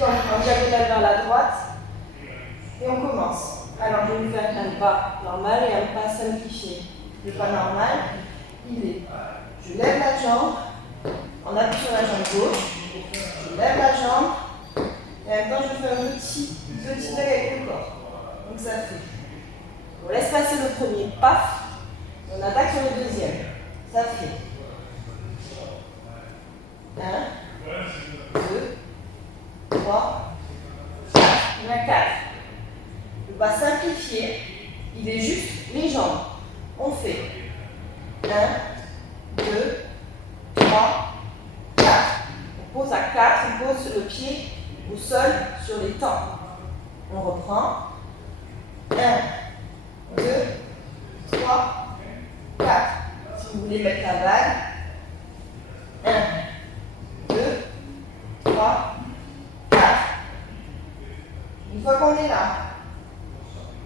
pied en diagonale vers la droite. Et on commence. Alors, je vais vous faire un pas normal et un pas simplifié. Le pas normal, il est, je lève la jambe, on appuie sur la jambe gauche, je lève la jambe, et en même temps, je fais un petit deuil avec le corps. Donc, ça fait. On laisse passer le premier, paf, on attaque sur le deuxième. Ça fait 1, 2, 3, 4. On a 4. Le pas simplifié, il est juste les jambes. On fait 1, 2, 3, 4. On pose à 4, on pose le pied au sol sur les temps. On reprend 1, 2, 3, 4. Si vous voulez mettre la vague, 1, 2, 3, 4. Une fois qu'on est là,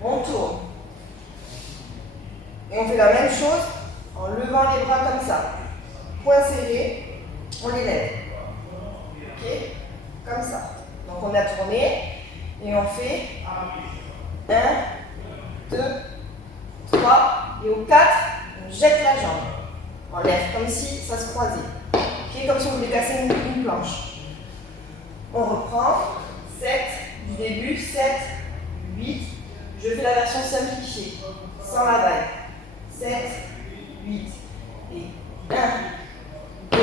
on tourne. Et on fait la même chose en levant les bras comme ça. Poings serrés, on les lève. Ok? Comme ça. Donc on a tourné et on fait 1, 2, 3 et au 4, on jette la jambe. On lève comme si ça se croisait. Ok? Comme si on voulait casser une planche. On reprend 7 du début, 7, 8. Je fais la version simplifiée, sans la vague. 7, 8 et 1, 2,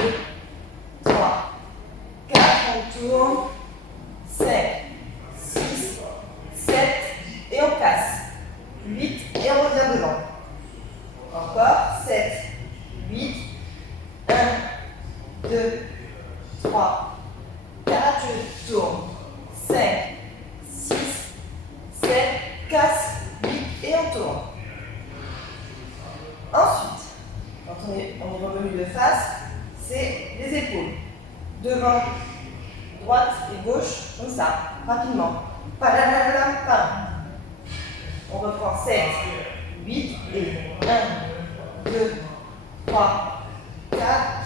3, 4, on tourne, 5, 6, 7 et on casse. 8 et on revient devant. Encore 7, 8, 1, 2, 3, 4, je tourne. 5, 6, 7, casse, 8 et on tourne. Ensuite, quand on est revenu de face, c'est les épaules. Devant, droite et gauche, comme ça, rapidement. On reprend 7, 8 et 1, 2, 3, 4,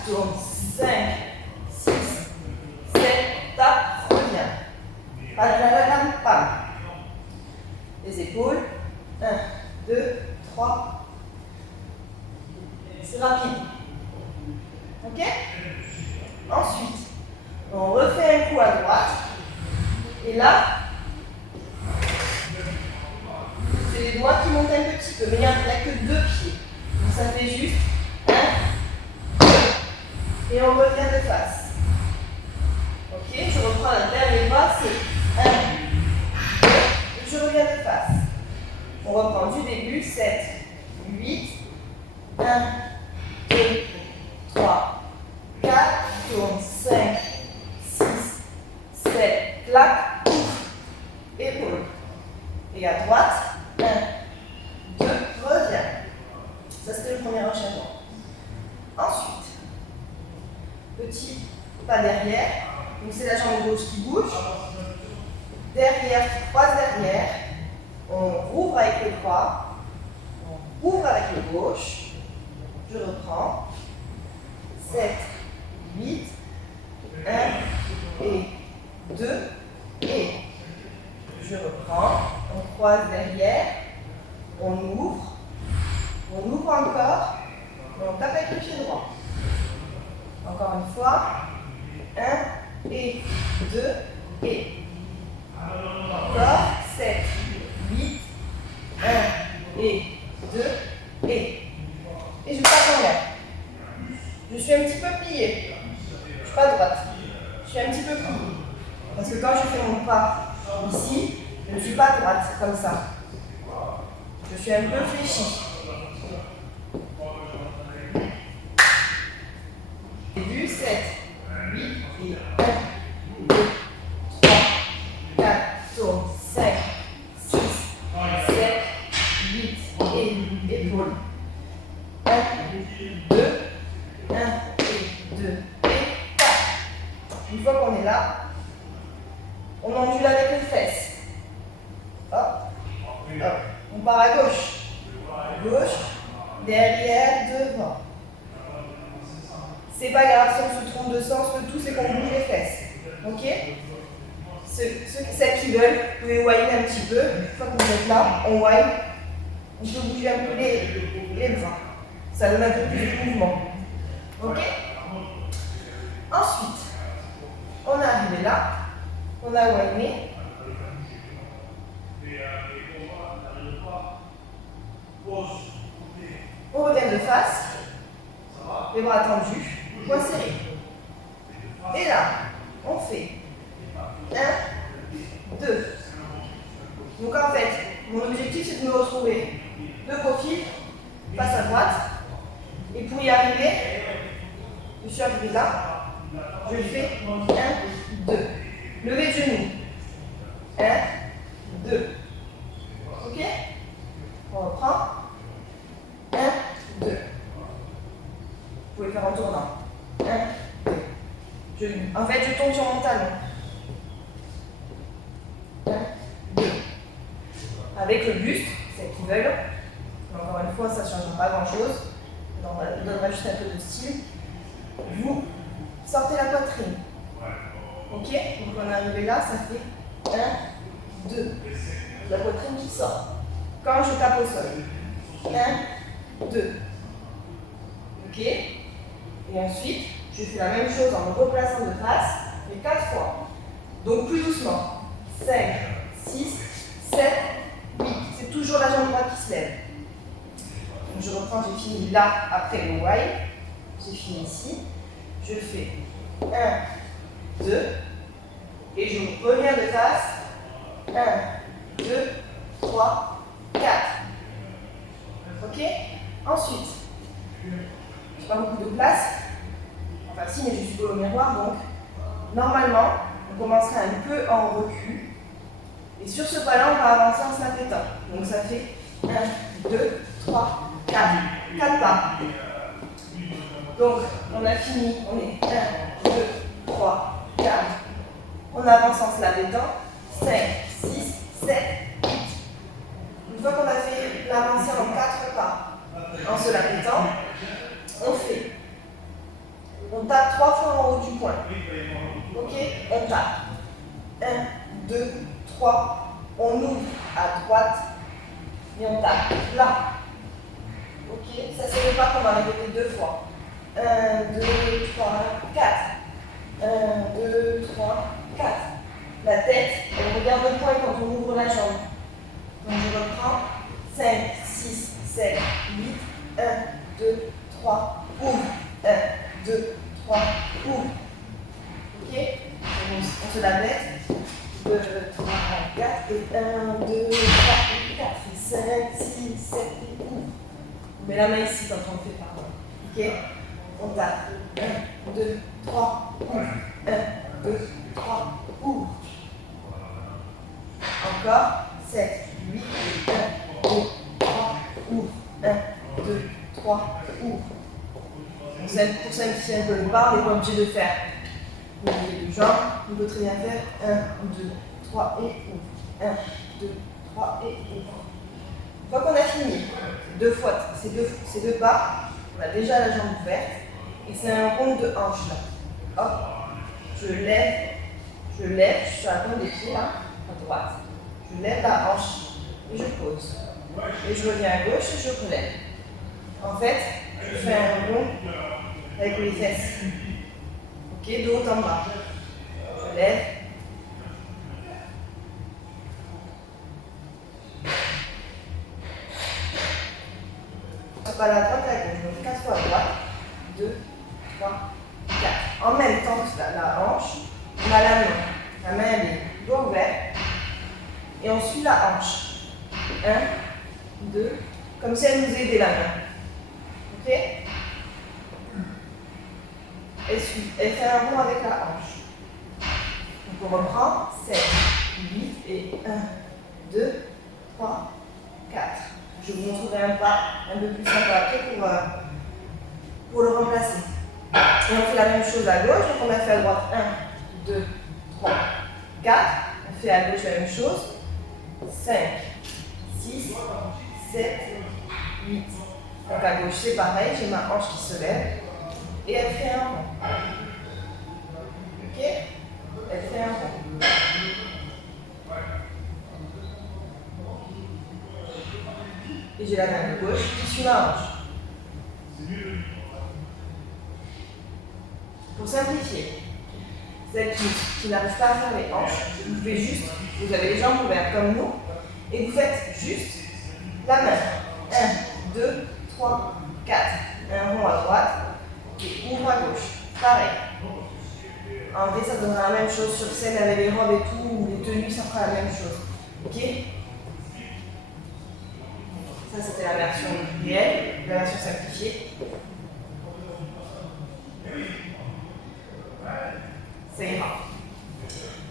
tourne, 5, 6, 7, tape, reviens. Pam. Les épaules, 1, 2, 3. C'est rapide. Ok? Ensuite, on refait un coup à droite. Et là, c'est les doigts qui montent un petit peu. Mais il n'y a que 2 pieds. Donc ça fait juste 1, 2. Et on revient de face. Ok? Je reprends la dernière pas. C'est 1, 2. Et je reviens de face. On reprend du début. 7, 8, 1, 2, 3, 4, tourne, 5, 6, 7, claque, épaule. Et à droite, 1, 2, reviens. Ça c'était le premier enchaînement. Ensuite, petit pas derrière. Donc c'est la jambe gauche qui bouge. Derrière, qui croise derrière. On rouvre avec le droit. On ouvre avec le gauche. Je reprends. 7, 8, 1 et 2 et je reprends. On croise derrière. On ouvre encore. On tape avec le pied droit. Encore une fois. 1 et 2 et encore 7, 8, 1 et 2 et je passe en l'air. Je suis un petit peu pliée. Je ne suis pas droite. Je suis un petit peu pliée. Parce que quand je fais mon pas ici, je ne suis pas droite comme ça. Je suis un peu fléchie. Début 7, 8 et 1, 2, 3, 4, tourne, 5, 6, 7, 8 et épaule. 1, 2, 1 et 2 et 4. Une fois qu'on est là, on ondule avec les fesses. Hop, hop. On part à gauche. Gauche, derrière, devant. C'est pas grave si on se trompe de sens, le tout c'est qu'on bouge les fesses. Ok? Celles qui veulent, vous pouvez whiner un petit peu. Une fois que vous êtes là, on whine. On peut bouger un peu les bras. Ça donne un peu plus de mouvement. Ok? Ensuite, on est arrivé là. On a whiné. On revient de face. Les bras tendus. Poings serrés. Et là, on fait 1, 2. Donc en fait, mon objectif c'est de me retrouver de profil, face à droite. Et pour y arriver, je suis arrivé là. Je fais 1, 2. Lever de genou. 1, 2. Ok? On reprend. 1, 2. Vous pouvez faire en tournant. 1, 2. En fait, je tombe sur mon talon. 1, 2. Avec le buste, celles qui veulent. Encore une fois, ça ne changera pas grand-chose. On donnera juste un peu de style. Vous sortez la poitrine. Ok? Donc on est arrivé là, ça fait 1, 2. La poitrine qui sort. Quand je tape au sol. 1, 2. Ok? Et ensuite, je fais la même chose en me replaçant de face, mais 4 fois. Donc plus doucement. 5, 6, 7, 8. C'est toujours la jambe droite qui se lève. Donc je reprends, j'ai fini là après le while. J'ai fini ici. Je fais 1, 2. Et je reviens de face. 1, 2, 3, 4. Ok? Ensuite, je n'ai pas beaucoup de place. Enfin si, mais je suis pas au miroir, donc normalement, on commencera un peu en recul. Et sur ce pas-là, on va avancer en se la pétant. Donc ça fait 1, 2, 3, 4. 4 pas. Donc, on a fini. On est 1, 2, 3, 4. On avance en se la pétant. 5, 6, 7, 8. Une fois qu'on a fait l'avancée en 4 pas, en se la pétant, on tape 3 fois en haut du poing. Ok? On tape. 1, 2, 3. On ouvre à droite. Et on tape là. Ok? Ça, c'est le pas qu'on va répéter 2 fois. 1, 2, 3, 4. 1, 2, 3, 4. La tête, on regarde le poing quand on ouvre la jambe. Donc je reprends. 5, 6, 7, 8. 1, 2, 3, ouvre. 1, 2, 3, ouvre. Ok? On se la met. 2, 3, 4. Et 1, 2, 3, 4. Et 5, 6, 7, et ouvre. On met la main ici quand on le fait, pardon. Ok? On tape. 1, 2, 3, ouvre. 1, 2, 3, ouvre. Encore. 7, 8, 1, 2, 3, ouvre. 1, 2, 3, ouvre. Pour simplifier un peu le pas, on n'est pas obligé de faire le mouvement de jambe. On peut très bien faire 1, 2, 3 et ouvre. 1, 2, 3 et ouvre. Une fois qu'on a fini, ces deux pas, on a déjà la jambe ouverte. Et c'est un rond de hanche là. Hop, je lève, je suis sur la pointe des pieds là, à droite. Je lève la hanche et je pose. Et je reviens à gauche et je relève. En fait, je fais un rond avec les fesses. Ok, de haut en bas. Je lève. Pas la droite à la gauche. Donc 4 fois à droite. 2, 3, 4. En même temps que la hanche, on a la main. La main elle est doigt ouvert. Et on suit la hanche. 1, 2, comme si elle nous aidait la main. Ok? Elle fait un rond avec la hanche. Donc on reprend. 7, 8 et 1, 2, 3, 4. Je vous montrerai un pas un peu plus simple après pour le remplacer. Et on fait la même chose à gauche. Donc on a fait à droite 1, 2, 3, 4. On fait à gauche la même chose. 5, 6, 7, 8. Donc à gauche c'est pareil, j'ai ma hanche qui se lève et elle fait un rond. Ok? Elle fait un rond. et j'ai la main de gauche qui suit ma hanche. Pour simplifier, celles qui n'arrivent pas à faire les hanches, vous pouvez juste, vous avez les jambes ouvertes comme nous, et vous faites juste la main. 1, 2, 3, 4. Un rond à droite et ouvre à gauche. Pareil. En vrai, ça donnera la même chose sur scène avec les robes et tout, ou les tenues, ça fera la même chose. Ok? Ça, c'était la version réelle, la version simplifiée. Ça ira.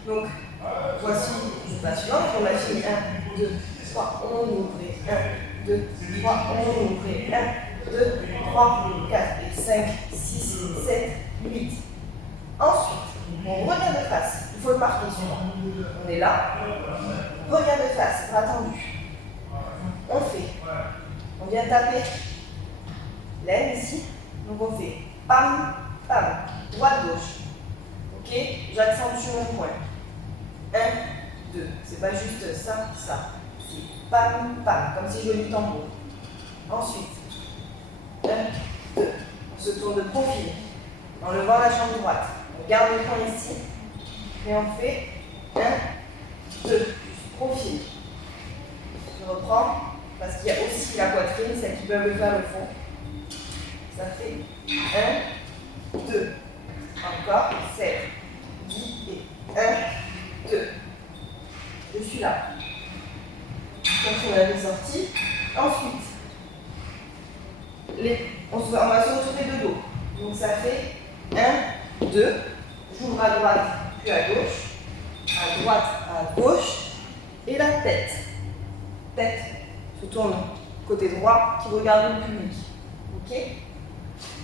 Donc, voici la suivante. On a fini 1, 2, 3, on ouvre. 1, 2, 3, on ouvre. 1, 2, 3, 4 et 5, 6, 7, 8. Ensuite, on revient de face. Il faut le marquer souvent. On est là. Revient de face, bras tendu. On vient taper l'aine ici. Donc on fait pam, pam, droite, gauche. Ok? J'accentue mon point. 1, 2. C'est pas juste ça, ça. C'est pam, pam, comme si je jouais du tambour. Ensuite, 1, 2. On se tourne de profil en levant la jambe droite. On garde le point ici. Et on fait 1, 2. Profil. Je reprends parce qu'il y a aussi la poitrine, celle qui peut me faire le fond. Ça fait 1, 2. Encore 7, 10 et 1, 2. Je suis là. Donc on a les sorties. Ensuite, on va se retrouver de dos. Donc ça fait 1, 2. J'ouvre à droite puis à gauche. À droite, à gauche. Et la tête. Tête se tourne côté droit qui regarde le public. Ok?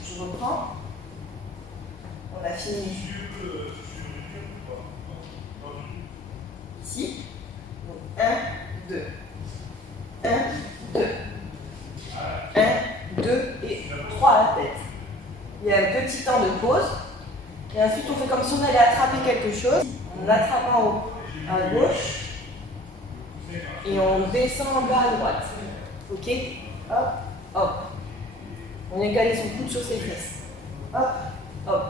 Je reprends. On a fini ici. Donc 1, 2. 1, 2. 1, 2 et 3 à la tête. Il y a un petit temps de pause. Et ensuite, on fait comme si on allait attraper quelque chose. On attrape en haut à gauche. Et on descend en bas à droite. Ok? Hop, hop. On vient caler son coude sur ses fesses. Hop, hop.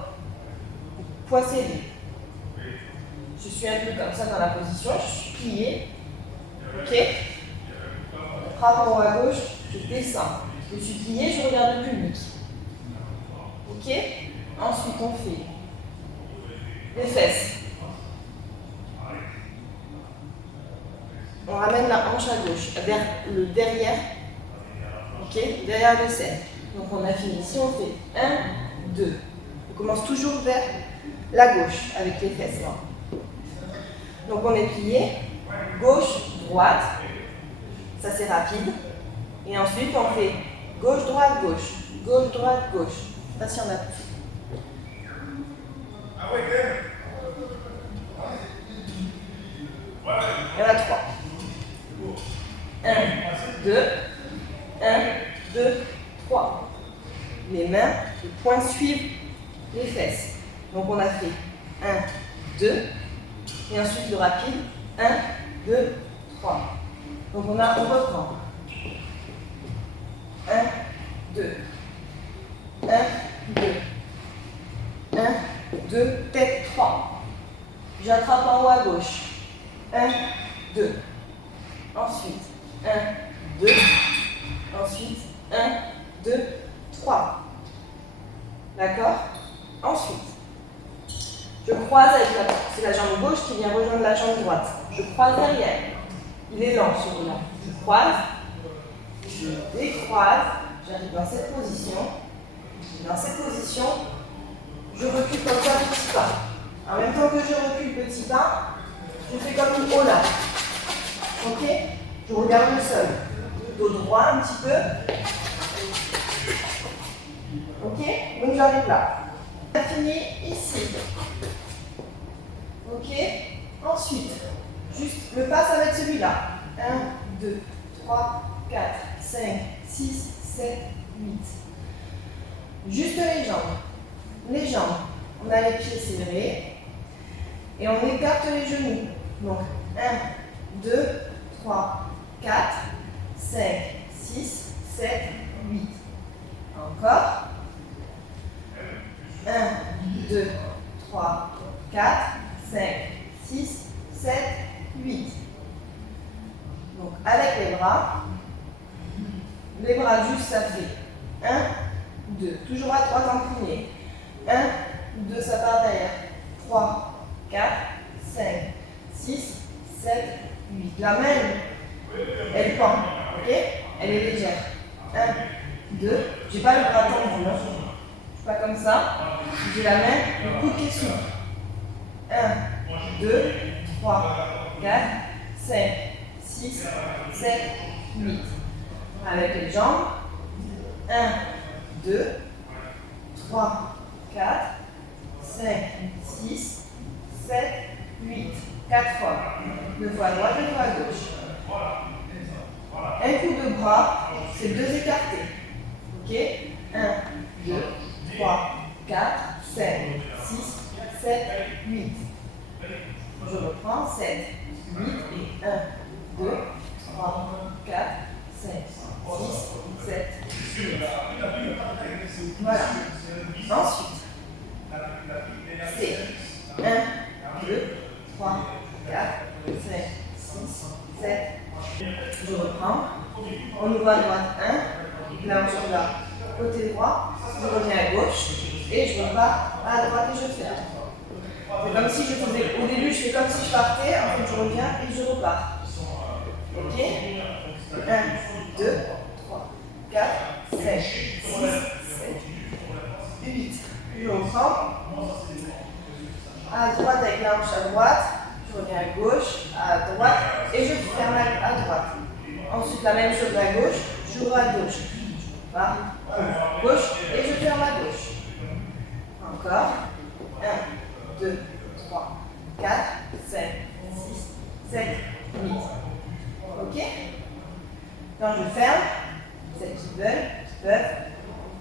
Poing serré. Je suis un peu comme ça dans la position. Je suis pliée. Ok? On frappe en haut à gauche. Je descends. Je suis pliée, je regarde le public. Ok? Ensuite, on fait les fesses. On ramène la hanche à gauche, vers le derrière, ok, derrière le cercle. Donc on a fini. Si on fait 1, 2, on commence toujours vers la gauche avec les fesses. Là. Donc on est plié, gauche, droite, ça c'est rapide. Et ensuite on fait gauche, droite, gauche, gauche, droite, gauche. Je sais pas si on a plus. Il y en a 3. 1, 2, 1, 2, 3. Les mains, les poings suivent les fesses. Donc on a fait 1, 2, et ensuite le rapide, 1, 2, 3. Donc on reprend. 1, 2, 1, 2, 1, 2, tête 3. J'attrape en haut à gauche. 1, 2. Ensuite, 1, 2. Ensuite, 1, 2, 3. D'accord? Ensuite, je croise avec c'est la jambe gauche qui vient rejoindre la jambe droite. Je croise derrière. Il est lent celui-là. Je croise, je décroise, j'arrive dans cette position. Dans cette position, je recule comme ça, petit pas. En même temps que je recule petit pas, je fais comme une ola. Ok? Je regarde le sol. Dos droit un petit peu. Ok? Donc j'arrive là. On a fini ici. Ok? Ensuite, juste le pas, ça va être celui-là. 1, 2, 3, 4, 5, 6, 7, 8. Juste les jambes. Les jambes. On a les pieds serrés. Et on écarte les genoux. Donc 1, 2, 3, 4, 5, 6, 7, 8. Encore. 1, 2, 3, 4, 5, 6, 7, 8. Donc avec les bras juste ça fait 1, 2, toujours à droite incliné. 1, 2, ça part derrière. 3, 4, 5, 6, 7, 8. La main, elle pend, ok? Elle est légère. 1, 2, j'ai pas le bras tendu, non? Pas comme ça. J'ai la main, le coude qui est souple. 1, 2, 3, 4, 5, 6, 7, 8. Avec les jambes. 1, 2, 3, 4, 5, 6, 7, 8. 4 fois. 2 fois à droite, 2 fois à gauche. Un coup de bras, c'est 2 écartés. Ok? 1, 2, 3, 4, 5, 6, 7, 8. Je reprends 7, 8 et 1, 2, 3, 4, 5, 6, 7, 8. Voilà. Ensuite, c'est 1, 2, 3, 4, 5, 6, 7. Je reprends. On ouvre à droite 1. Là, on se là. Côté droit. Je reviens à gauche. Et je repars à droite et je ferme. C'est comme si je faisais. Au début, je fais comme si je partais. Ensuite, je reviens et je repars. Ok? 1, 2, 3, 4, 5, 6, 7, 8. Je reprends. À droite avec la hanche à droite. Je reviens à gauche, à droite, et je ferme à droite. Ensuite, la même chose à gauche, j'ouvre à gauche. Voilà. Gauche, et je ferme à gauche. Encore. 1, 2, 3, 4, 5, 6, 7, 8. Ok? Quand je ferme, celles qui peuvent,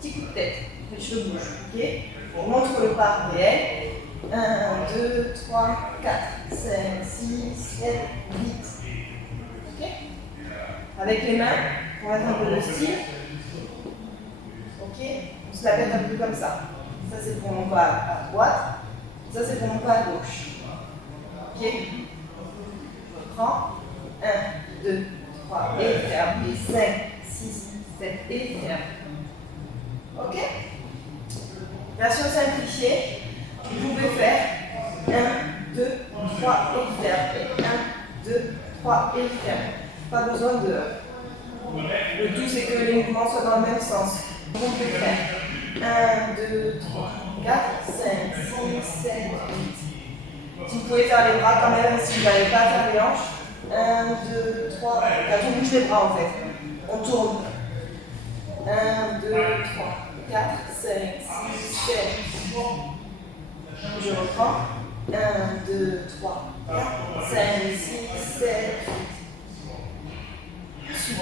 petit coup de tête. Les cheveux bougent. Ok? On montre le pas réel. 1, 2, 3, 4, 5, 6, 7, 8. Ok? Avec les mains, pour mettre un peu de style. Ok? On se la pète un peu comme ça. Ça, c'est pour mon pas à droite. Ça, c'est pour mon pas à gauche. Ok? Je reprends. 1, 2, 3, et ferme. Et 5, 6, 7, et ferme. Ok? Version simplifiée. Vous pouvez faire 1, 2, 3 et ferme. 1, 2, 3 et ferme. Pas besoin de. Le tout, c'est que les mouvements soient dans le même sens. Vous pouvez faire 1, 2, 3, 4, 5, 6, 7, 8. Si vous pouvez faire les bras quand même, si vous n'arrivez pas à faire les hanches. 1, 2, 3, 4. On bouge les bras en fait. On tourne. 1, 2, 3, 4, 5, 6, 7, 8. Je reprends. 1, 2, 3, 4, 5, 6, 7, 8. Ensuite,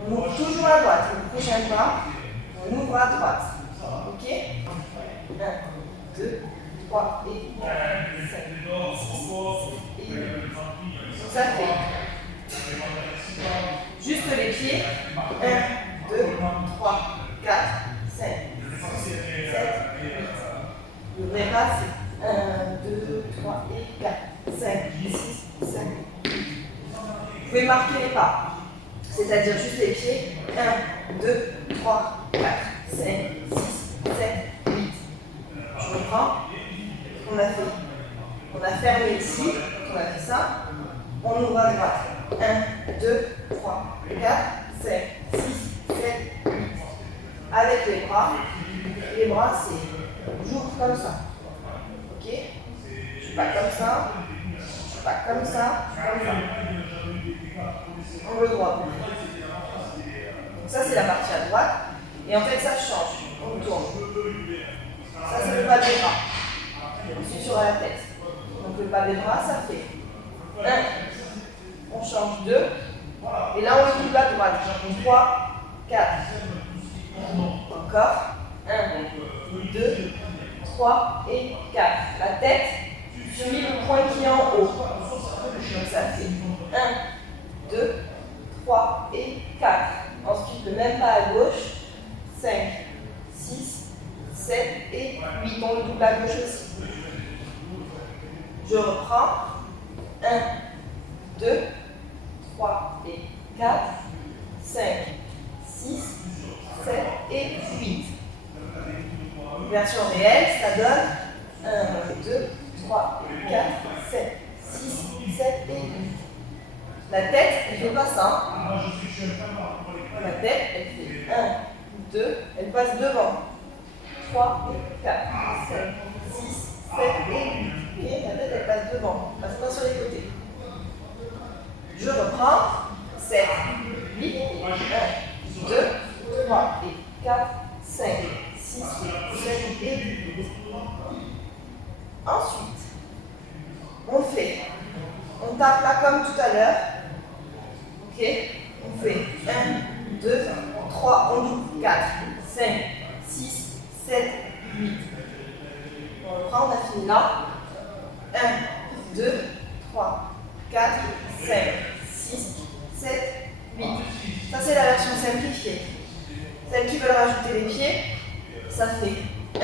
on ouvre toujours à droite. Le prochain pas, on ouvre à droite. Ok? 1, 2, 3 et 4, 5, 6, 7 et 8. Ça fait juste les pieds. 1, 2, 3, 4, 5, 6, 7, 8. Le vrai pas, c'est 1, 2, 3 et 4, 5, 6, 7, 8. Vous pouvez marquer les pas, c'est-à-dire juste les pieds. 1, 2, 3, 4, 5, 6, 7, 8. Je reprends. On a fermé ici, on a fait ça. On ouvre à droite. 1, 2, 3, 4, 5, 6, 7, 8. Avec les bras c'est j'ouvre comme ça. Ok? Je suis pas comme ça. Je suis pas comme ça. Je suis comme ça. On le droit. Donc ça c'est la partie à droite. Et en fait ça change. On tourne. Ça c'est le pas des bras. Je suis sur la tête. Donc le pas des bras ça fait 1. On change 2. Et là on équilibre à droite. 3, 4. Encore. 1, 2, 3 et 4. La tête suit le point qui est en haut. Donc ça fait 1, 2, 3 et 4. Ensuite, le même pas à gauche. 5, 6, 7 et 8. On le double à gauche aussi. Je reprends. 1, 2, 3 et 4, 5, 6, 7 et 8. Version réelle, ça donne 1, 2, 3, 4, 7, 6, 7 et 8. La tête, elle ne fait pas ça. La tête, elle fait 1, 2, elle passe devant. 3, 4, 5, 6, 7 et 8. Okay, la tête, elle passe devant. Elle passe pas sur les côtés. Je reprends. 7, 8, 1, 2, 3 et 4, 5, 6, 7 et 8. Ensuite, on tape là comme tout à l'heure. Ok, on fait 1, 2, 3, on double 4, 5, 6, 7, 8. On reprend, on a fini là. 1, 2, 3, 4, 5, 6, 7, 8. Ça, c'est la version simplifiée. Celles qui veulent rajouter les pieds, ça fait 1.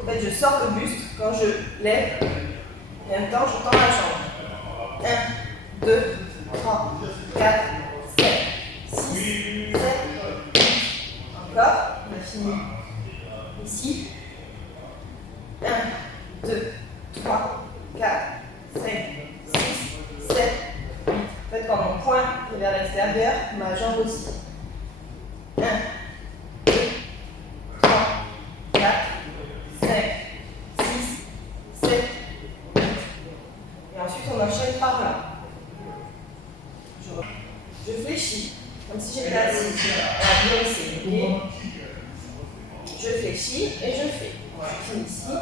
En fait, je sors le buste quand je lève. Et en même temps, je tends la jambe. 1, 2, 3, 4, 5, 6, 7, 8. Encore. On a fini ici. 1, 2, 3, 4, 5, 6, 7, 8. En fait, quand mon poing est vers l'extérieur, ma jambe aussi. 1, 2, 3, 4, 5, 6, 7, 8. Et ensuite, on enchaîne par là. Je fléchis, comme si j'étais assise à Beyoncé. Okay. Je fléchis et je fais. Je finis ici.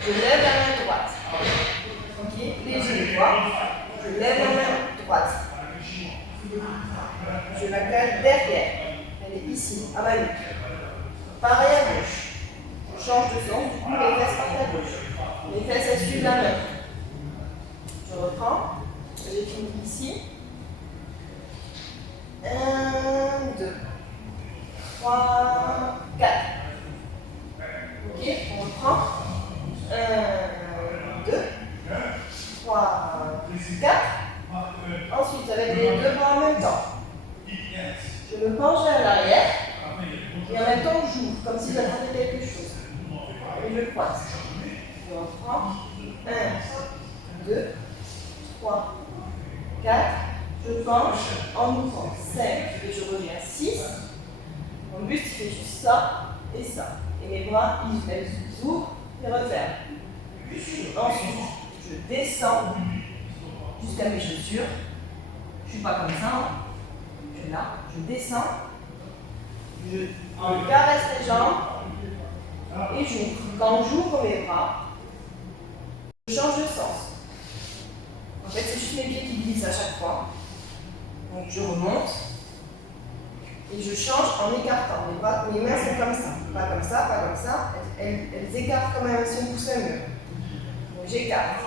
Je lève la main droite. Okay. Léger droit. Je lève la main droite. Je la cale derrière. Elle est ici, à ma nuque. Pareil à gauche. Je change de sens, du coup les fesses partent à gauche. Les fesses elles suivent la main. Je reprends. J'ai fini ici. 1, 2, 3, 4. Ok, on reprend. 1, 2, 3, 4. Ensuite, avec les deux bras en même temps. Je me penche vers l'arrière. Et en même temps, j'ouvre, comme si j'attendais quelque chose. Et je croise. Je reprends. 1, 2, 3, 4. Je penche en ouvrant 5 et je reviens 6. Mon buste fait juste ça et ça. Et mes bras, ils ouvrent et referment. Ensuite, je descends jusqu'à mes chaussures. Je ne suis pas comme ça. Hein. Je suis là, je descends. Je caresse les jambes et j'ouvre. Quand j'ouvre mes bras, je change de sens. En fait, c'est juste mes pieds qui glissent à chaque fois. Donc je remonte et je change en écartant. Mes mains sont comme ça. Pas comme ça, pas comme ça. Elles écartent quand même si on pousse le mur. Donc j'écarte.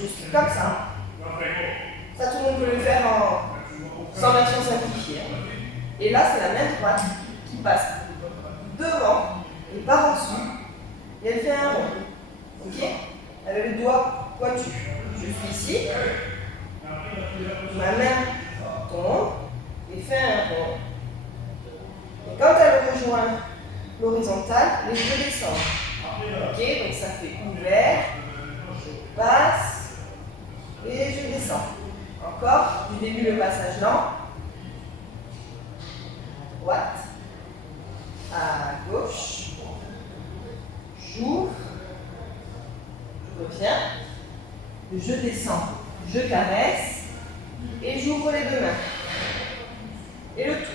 Je suis comme ça. Ça, tout le monde peut le faire sans version simplifiée. Et là, c'est la main droite qui passe devant et par en dessous. Et elle fait un rond. Ok? Avec le doigt pointu. Je suis ici. Ma main tombe et fait un rond. Et quand elle rejoint l'horizontale, les deux descendent. Ok, donc ça fait ouvert, je passe et je descends. Encore, du début le passage lent. Droite, à gauche, j'ouvre, je reviens, je descends, je caresse et j'ouvre les deux mains. Et le tour.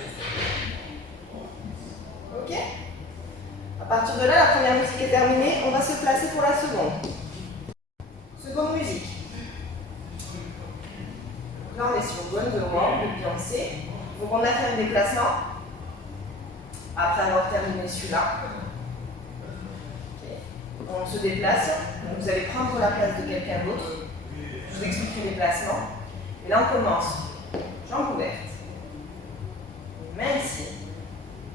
Ok? À partir de là, la première musique est terminée. On va se placer pour la seconde. Seconde musique. Donc là, on est sur Wonderwall de Beyoncé. Donc on a fait un déplacement après avoir terminé celui-là. Okay. On se déplace. Donc vous allez prendre la place de quelqu'un d'autre. Je vous explique le déplacement. Et là, on commence. Jambes ouvertes. mains ici.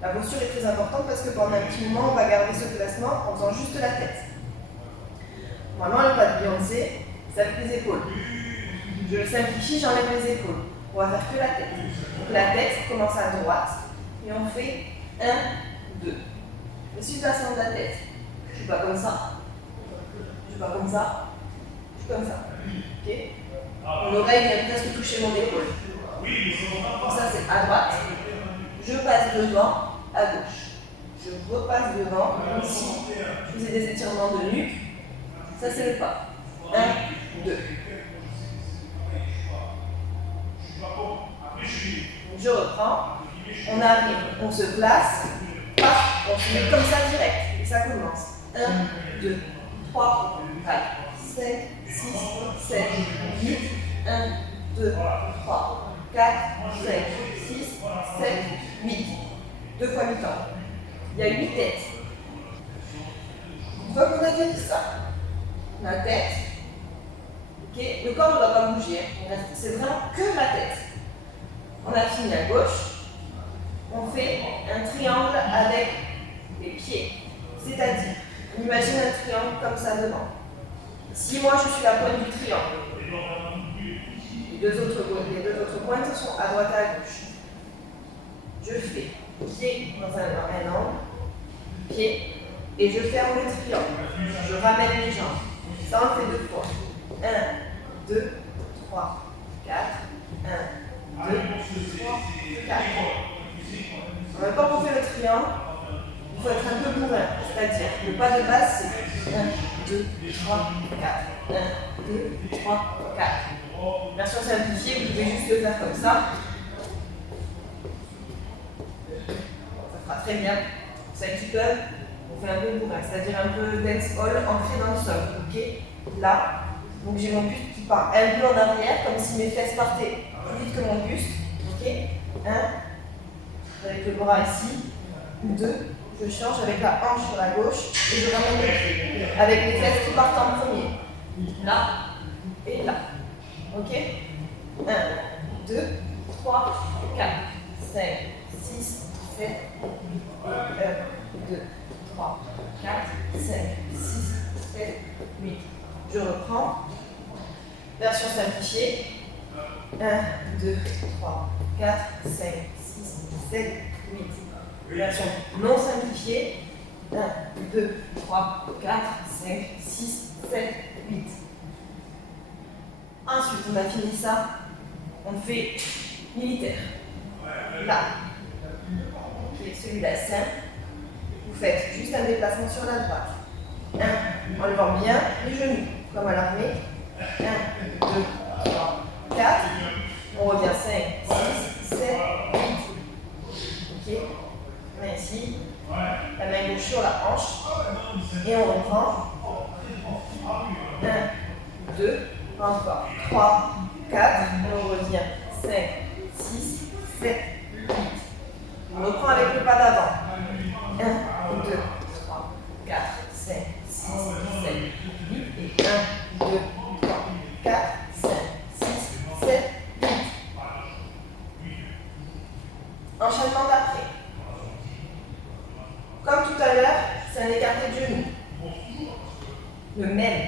La posture est très importante parce que pendant un petit moment, on va garder ce placement en faisant juste la tête. Normalement, le pas de Beyoncé, c'est avec les épaules. Je le simplifie, j'enlève les épaules. On va faire que la tête. Donc la tête commence à droite et on fait 1, 2. Le sud-placement de la tête. Je ne suis pas comme ça. Je ne suis pas comme ça. Je suis comme ça. Ok? Mon oreille vient presque toucher mon épaule. Donc ça, c'est à droite. Je passe devant, à gauche. Je repasse devant, ici. Je faisais des étirements de nuque. Ça, c'est le pas. 1, 2. Je reprends. On arrive, on se place. Paf, on se met comme ça direct. Et ça commence. 1, 2, 3, 4, 5, 6, 7, 8. 1, 2, 3, 4, 5, 6, 7, 8. 2 fois mi-temps. Il y a 8 têtes. Une fois qu'on a fait ça, la tête, okay, le corps ne doit pas bouger. C'est vraiment que la tête. On a fini à gauche. On fait un triangle avec les pieds. C'est-à-dire, on imagine un triangle comme ça devant. Si moi je suis la pointe du triangle, les deux autres pointes sont à droite et à gauche. Je fais pied dans un angle, pied, et je ferme le triangle. Je ramène les jambes. Ça, on le fait 2 fois. 1, 2, 3, 4. 1, 2, 3, 4. En même temps qu'on fait le triangle, il faut être un peu bourrin. C'est-à-dire, le pas de base, c'est 1, 2, 3, 4. 1, 2, 3, 4. Version simplifiée, vous pouvez juste le faire comme ça. Ça fera très bien. Celles qui peuvent, on fait un peu bourrin, c'est-à-dire un peu dancehall ancré dans le sol. Ok? Là, donc j'ai mon buste qui part un peu en arrière, comme si mes fesses partaient plus vite que mon buste. Ok? 1, avec le bras ici. 2, je change avec la hanche sur la gauche et je ramène les pieds. Avec les fesses qui partent en premier. Là et là. Ok? 1, 2, 3, 4, 5, 6, 7, 8. 1, 2, 3, 4, 5, 6, 7, 8. Je reprends. Version simplifiée. 1, 2, 3, 4, 5, 6, 7, 8. Version non simplifiée. 1, 2, 3, 4, 5, 6, 7, 8. Ensuite, on a fini ça. On fait militaire. Là. Qui est celui-là simple. Vous faites juste un déplacement sur la droite. 1, en levant bien les genoux, comme à l'armée. 1, 2, 3, 4. On revient 5, 6, 7, 8. Ok? Main ici. La main gauche sur la hanche. Et on reprend. 1, 2, encore. 3, 4. Et on revient 5, 6, 7, 8. On reprend avec le pas d'avant. 1, 2, 3, 4, 5, 6, 7, 8. Et 1, 2, 3, 4, 5, 6, 7, 8. Enchaînement d'après. Comme tout à l'heure, c'est un écarté de genoux. Le même.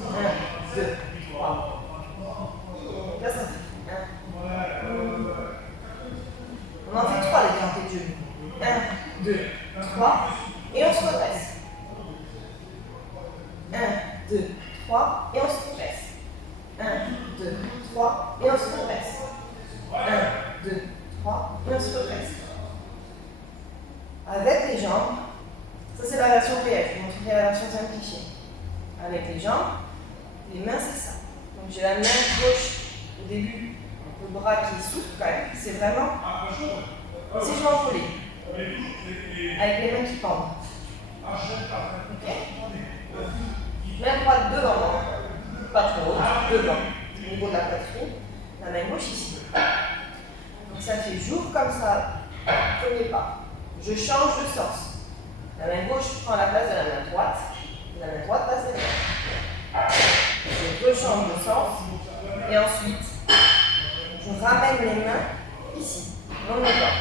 1, 2, 3. Là, ça fait 1. On en fait 3 d'écartés de genoux. 1, 2, 3. Et on se redresse. 1, 2, 3. Et on se redresse. 1, 2, 3. Et on se redresse. 1, 2, 3. Et on se redresse. Avec les jambes, ça c'est la version réelle, je vous montrerai la version simplifiée. Avec les jambes, les mains c'est ça. Donc j'ai la main gauche au début, le bras qui est souple quand même, c'est vraiment si je m'envolais, avec les mains qui pendent. Ok? Main droite devant, pas trop haute, devant, au niveau de la poitrine, la main gauche ici. Donc ça fait j'ouvre comme ça, premier pas. Je change de sens. La main gauche prend la place de la main droite. La main droite passe derrière. Je rechange de sens. Et ensuite, je ramène les mains ici, dans le corps.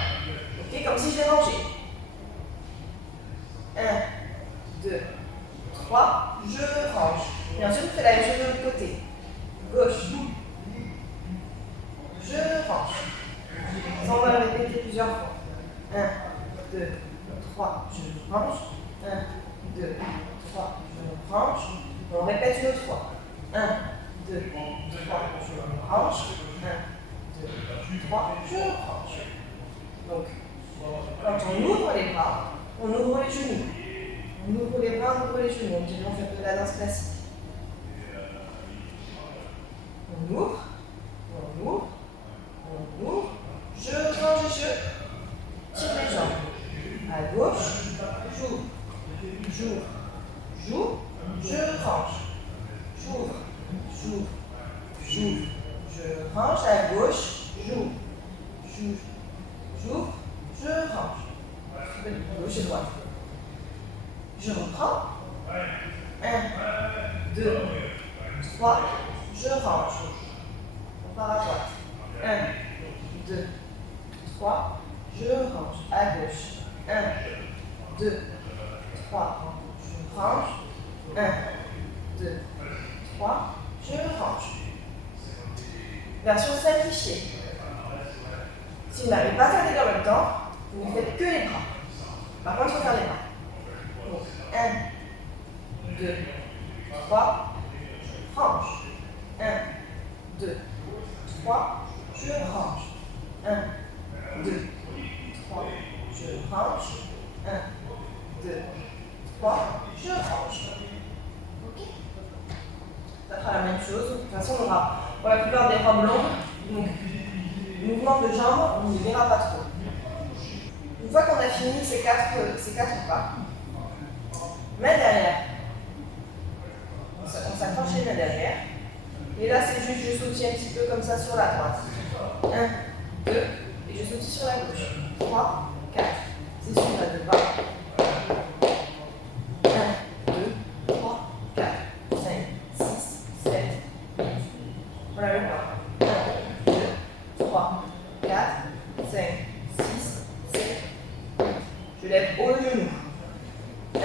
Ok, comme si je les rangeais. 1, 2, 3, je range. Et ensuite, je fais la même chose de l'autre côté. Gauche. Je range. Ça, on va le répéter plusieurs fois. 1, 2, 3, je range. 1, 2, 3, je range. On répète une autre fois. 1, 2, 3, je range. 1, 2, 3, je range. Donc, quand on ouvre les bras, on ouvre les genoux. On ouvre les bras, on ouvre les genoux. On dirait qu'on fait de la danse classique. On ouvre, on ouvre, on ouvre. Je range les cheveux. Tire les jambes. À gauche, j'ouvre, j'ouvre, j'ouvre, je range. J'ouvre, j'ouvre, j'ouvre, je range. À gauche, j'ouvre, j'ouvre, j'ouvre, je range. Gauche et droite. Je reprends. 1, 2, 3, je range. On part à droite. 1, 2, 3, je range. À gauche. 1, 2, 3, je range. 1, 2, 3, je range. Version simplifiée. Si vous n'arrivez pas à faire les deux en même temps, vous ne faites que les bras. Par contre, il faut faire les bras. Donc, 1, 2, 3, je range. 1, 2, 3, je range. 1, 2, 3, je range. 1, 2, 3, je range. Ok? Ça fera la même chose. De toute façon, on aura pour la plupart des robes longues. Donc, mouvement de jambes, on n'y verra pas trop. Une fois qu'on a fini ces quatre pas, main derrière. On s'accroche les mains derrière. Et là, c'est juste, je sautille un petit peu comme ça sur la droite. 1, 2, et je sautille sur la gauche. 3, 4. C'est sur la deux pas. 1, 2, 3, 4, 5, 6, 7, 8. Voilà le pas. 1, 2, 3, 4, 5, 6, 7, 8. Je lève haut le genou. 1,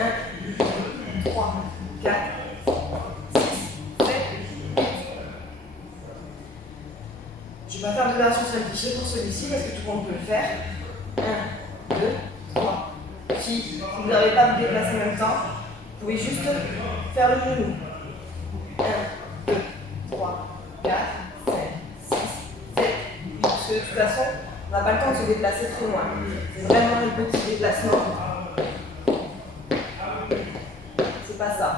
2, 3, 4, 6, 7, 8. Je vais pas faire de version simplifiée pour celui-ci parce que tout le monde peut le faire. 1, 2, 3. Si vous n'arrivez pas à vous déplacer en même temps, vous pouvez juste faire le genou. 1, 2, 3, 4, 5, 6, 7, 8. Parce que de toute façon, on n'a pas le temps de se déplacer trop loin. C'est vraiment un petit déplacement. C'est pas ça.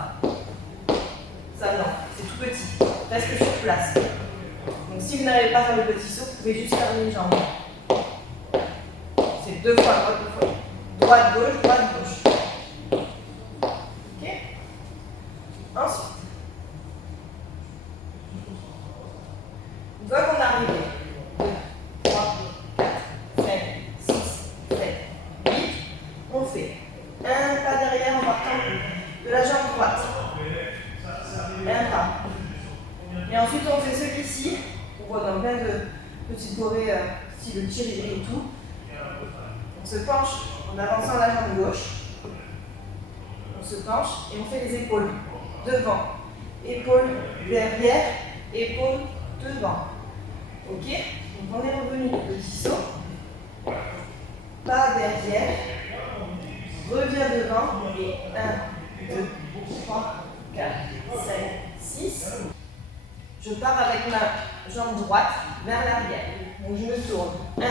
Ça non, c'est tout petit. Reste sur place. Donc si vous n'arrivez pas à faire le petit saut, vous pouvez juste fermer les jambes. C'est 2 fois, droite, 2 fois. Droite, gauche, droite, gauche. Ok? Ensuite, une fois qu'on est arrivé, 2, 3, 4, 5, 6, 7, 8, on fait un pas derrière en partant de la jambe droite. Un pas. Et ensuite, on fait celui-ci. On voit dans plein de petites chorés, style tiré et tout. On se penche en avançant la jambe gauche. On se penche et on fait les épaules devant. Épaules derrière, épaules devant. Ok? Donc on est revenu du petit saut. Pas derrière. Reviens devant. Et 1, 2, 3, 4, 5, 6. Je pars avec ma jambe droite vers l'arrière. Donc je me tourne. 1,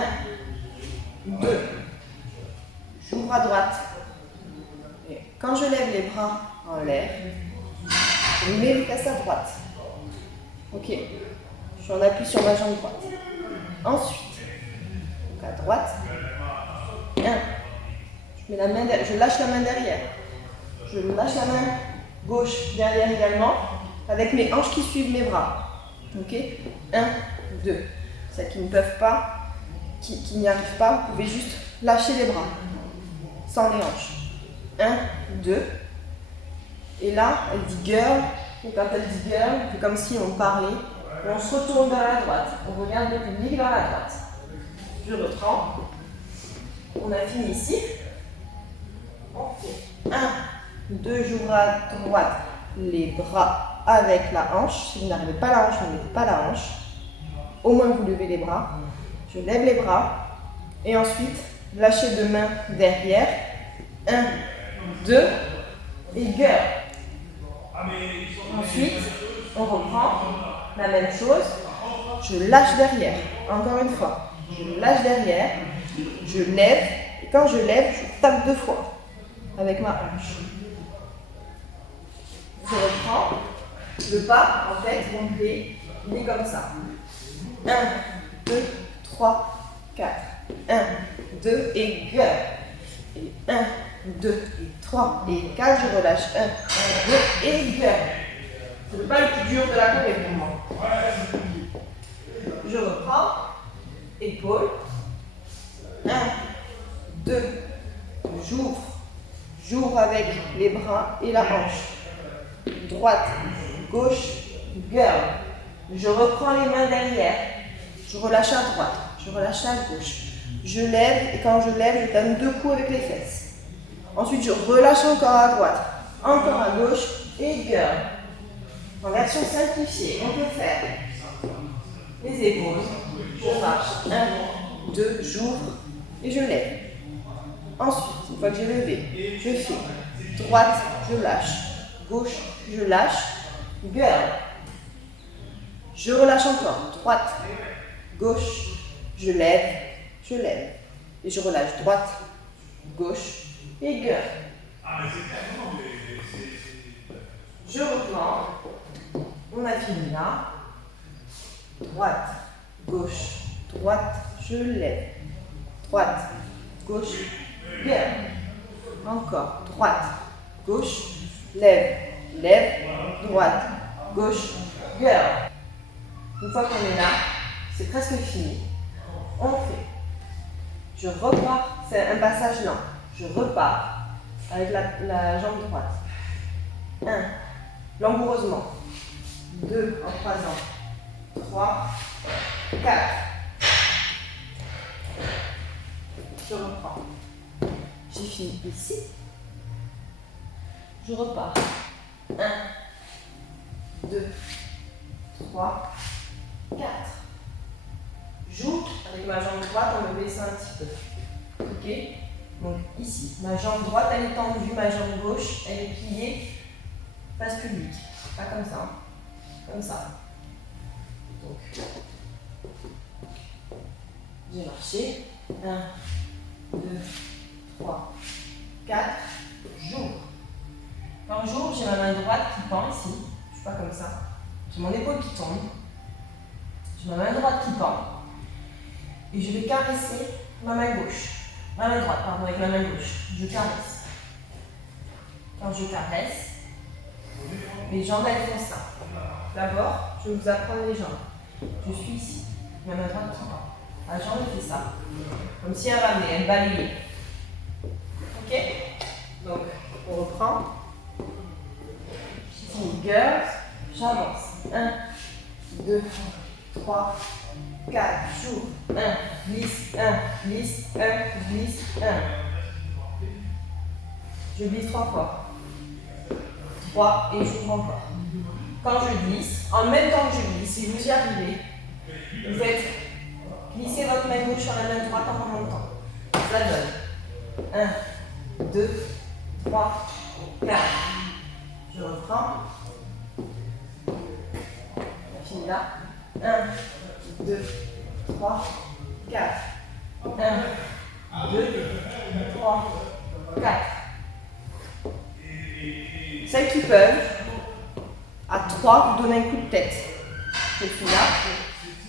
2. J'ouvre à droite. Et quand je lève les bras en l'air, je mets les fesses à droite. Ok. J'en appuie sur ma jambe droite. Ensuite, donc à droite. 1. Je lâche la main derrière. Je lâche la main gauche derrière également, avec mes hanches qui suivent mes bras. Ok? 1, 2. Celles qui ne peuvent pas, qui n'y arrivent pas, vous pouvez juste lâcher les bras, sans les hanches. 1, 2. Et là, elle dit girl. Et quand elle dit girl, c'est comme si on parlait. Et on se retourne vers la droite. On regarde le public vers la droite. Je reprends. On a fini ici. On fait 1, 2, j'ouvre à droite les bras avec la hanche. Si vous n'arrivez pas à la hanche, vous ne mettez pas la hanche. Au moins vous levez les bras. Je lève les bras. Et ensuite, lâchez deux mains derrière. 1, 2 et girl. Ensuite, on reprend la même chose. Je lâche derrière. Encore une fois. Je lâche derrière. Je lève. Et quand je lève, je tape 2 fois avec ma hanche. Je reprends. Le pas, en fait, complet, il est comme ça. 1, 2, 3, 4. 1, 2 et girl. Et 1, 2 et 3 et 4. Je relâche. 1, 2 et girl. Ce n'est pas le plus dur de la choré pour moi. Je reprends. Épaule. 1, 2. J'ouvre. J'ouvre avec les bras et la hanche. Droite, gauche, girl. Je reprends les mains derrière. Je relâche à droite. Je relâche à gauche. Je lève et quand je lève, je donne 2 coups avec les fesses. Ensuite, je relâche encore à droite, encore à gauche et girl. En version simplifiée, on peut faire les épaules. Je marche. 1, 2, j'ouvre et je lève. Ensuite, une fois que j'ai levé, je fais droite, je lâche. Gauche, je lâche. Girl. Je relâche encore. Droite, gauche, je lève, je lève. Et je relâche droite, gauche et girl. Je reprends. On a fini là. Droite, gauche, droite, je lève. Droite, gauche, girl. Encore. Droite, gauche, lève, lève, droite, gauche, girl. Une fois qu'on est là, c'est presque fini. On fait. Je repars, c'est un passage lent. Je repars avec la jambe droite. 1, langoureusement. 2, en croisant. 3, 4. Je reprends. J'ai fini ici. Je repars. 1, 2, 3, 4. J'ouvre avec ma jambe droite en me baissant un petit peu. Ok? Donc ici, ma jambe droite elle est tendue, ma jambe gauche elle est pliée face publique. Pas comme ça. Hein. Comme ça. Donc, j'ai marché. 1, 2, 3, 4. J'ouvre. Quand j'ouvre, j'ai ma main droite qui pend ici. Je ne suis pas comme ça. J'ai mon épaule qui tombe. J'ai ma main droite qui pend. Et je vais caresser ma main gauche. Ma main droite, pardon, avec ma main gauche. Je caresse. Quand je caresse, mes jambes elles font ça. D'abord, je vais vous apprendre les jambes. Je suis ici. Ma main droite qui pend. La jambe elle fait ça. Comme si elle ramenait, elle balayait. Ok? Donc, on reprend. Girls, j'avance. 1, 2, 3, 4, j'ouvre. 1, glisse, 1, glisse, 1, glisse, 1. Je glisse 3 fois. 3 et j'ouvre encore. Quand je glisse, en même temps que je glisse, si vous y arrivez, vous faites glisser votre main gauche sur la main droite en remontant. Ça donne 1, 2, 3, 4. Je reprends. On finit là. 1, 2, 3, 4. 1, 2, 3, 4. Celles qui peuvent, à 3, vous donnez un coup de tête. Je suis là.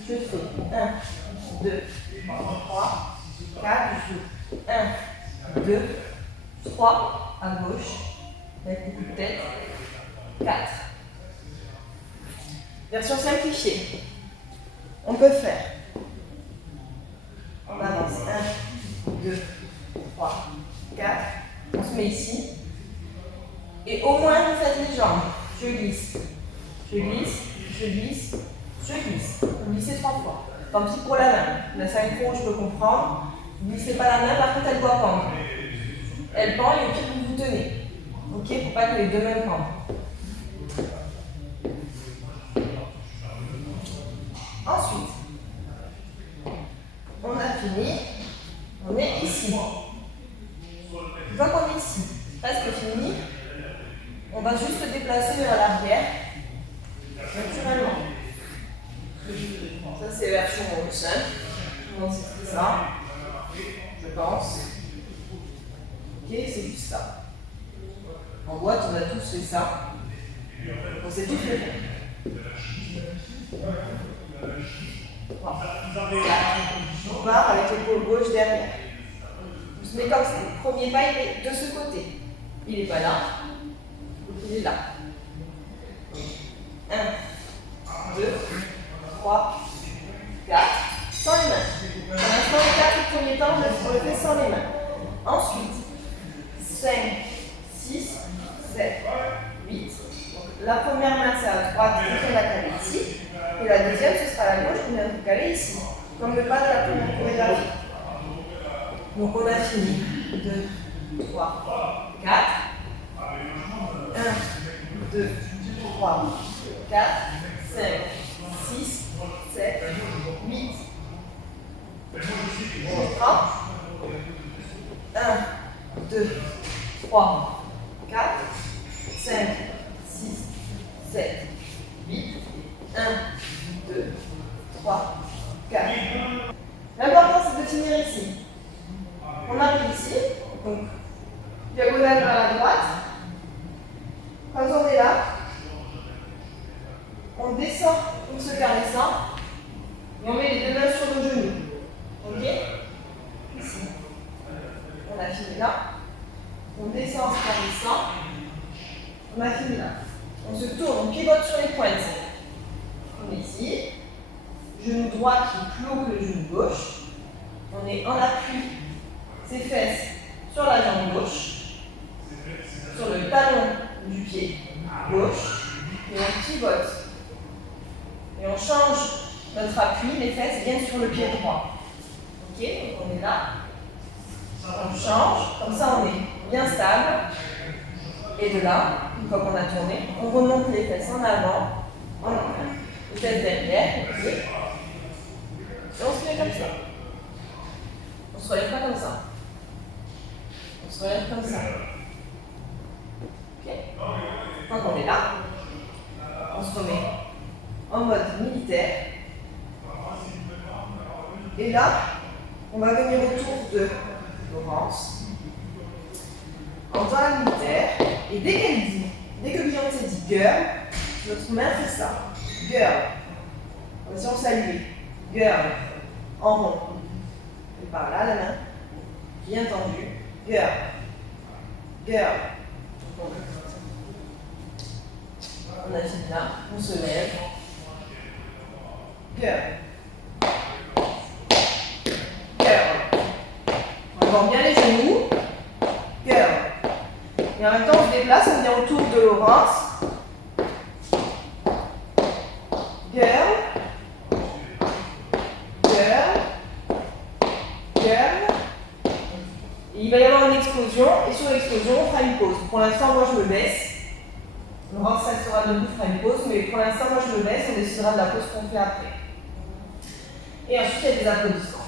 Je fais 1, 2, 3, 4. Je joue 1, 2, 3 à gauche. Avec le coup de tête. 4. Version simplifiée. On peut faire. On avance. 1, 2, 3, 4. On se met ici. Et au moins, vous faites les jambes. Je glisse. Je glisse. Je glisse. Je glisse. Vous glissez 3 fois. Tant pis pour la main. La synchro, je peux comprendre. Vous ne glissez pas la main, par contre elle doit pendre. Elle pend et au pire vous vous tenez. Ok, pour pas que les deux mains pendent. Ensuite, on a fini. On est ici. Une fois qu'on est ici, presque fini, on va juste se déplacer vers l'arrière, naturellement. Ça c'est version Motion. Tout le monde sait ça, je pense. Ok, c'est juste ça. En boîte, on a tous fait ça. On sait tous le faire. On part avec l'épaule gauche derrière. On se met comme ça. Le premier pas, il est de ce côté. Il n'est pas là. Il est là. 1, 2, 3, 4. Sans les mains. Pour l'instant, les 4 premiers temps, on le fait sans les mains. Ensuite, 5, 6, 7, 8. Donc, la première main, c'est à droite, on la caler ici. Et la deuxième, ce sera à la gauche, on vient de caler ici. Comme le pas de la première chorégraphie. Donc, on a fini. 2, 3, 4. 1, 2, 3, 4, 5, 6, 7, 8. On reprend. 1, 2, 3, 4, 5, 6, 7, 8. 1, 2, 3, 4. L'important c'est de finir ici. On arrive ici, donc diagonale vers la droite. Quand on est là, on descend pour se caressant et on met les deux mains sur nos genoux. Ok? Ici. On a fini là. On descend en se caressant. On a fini là. On se tourne, on pivote sur les pointes. On est ici. Genou droit qui est plus haut que le genou gauche. On est en appui, ses fesses sur la jambe gauche, sur le talon du pied gauche, et on pivote. Et on change notre appui, les fesses viennent sur le pied droit. Ok, donc on est là. On change, comme ça on est bien stable. Et de là, une fois qu'on a tourné, on remonte les fesses en avant, en arrière, les fesses derrière, ok. Et on se met comme ça. On se relève pas comme ça. On se relève comme ça. Ok. Quand on est là, on se remet en mode militaire. Et là, on va venir autour de Laurence, en faisant la militaire. Et dès qu'elle dit, dès que Beyoncé dit girl, notre main fait ça. Girl. Attention, saluer. Girl. En rond. Et par là, la main. Bien tendue. Girl. Girl. On a fini là. On se lève. Girl. Girl. On avance bien les genoux. Girl. Et en même temps, on se déplace, on vient autour de Laurence. Girl. Girl. Girl. Et il va y avoir une explosion, et sur l'explosion, on fera une pause. Pour l'instant, moi je me baisse. Laurence restera debout, fera une pause, mais pour l'instant, moi je me baisse, on décidera de la pause qu'on fait après. Et ensuite, il y a des applaudissements.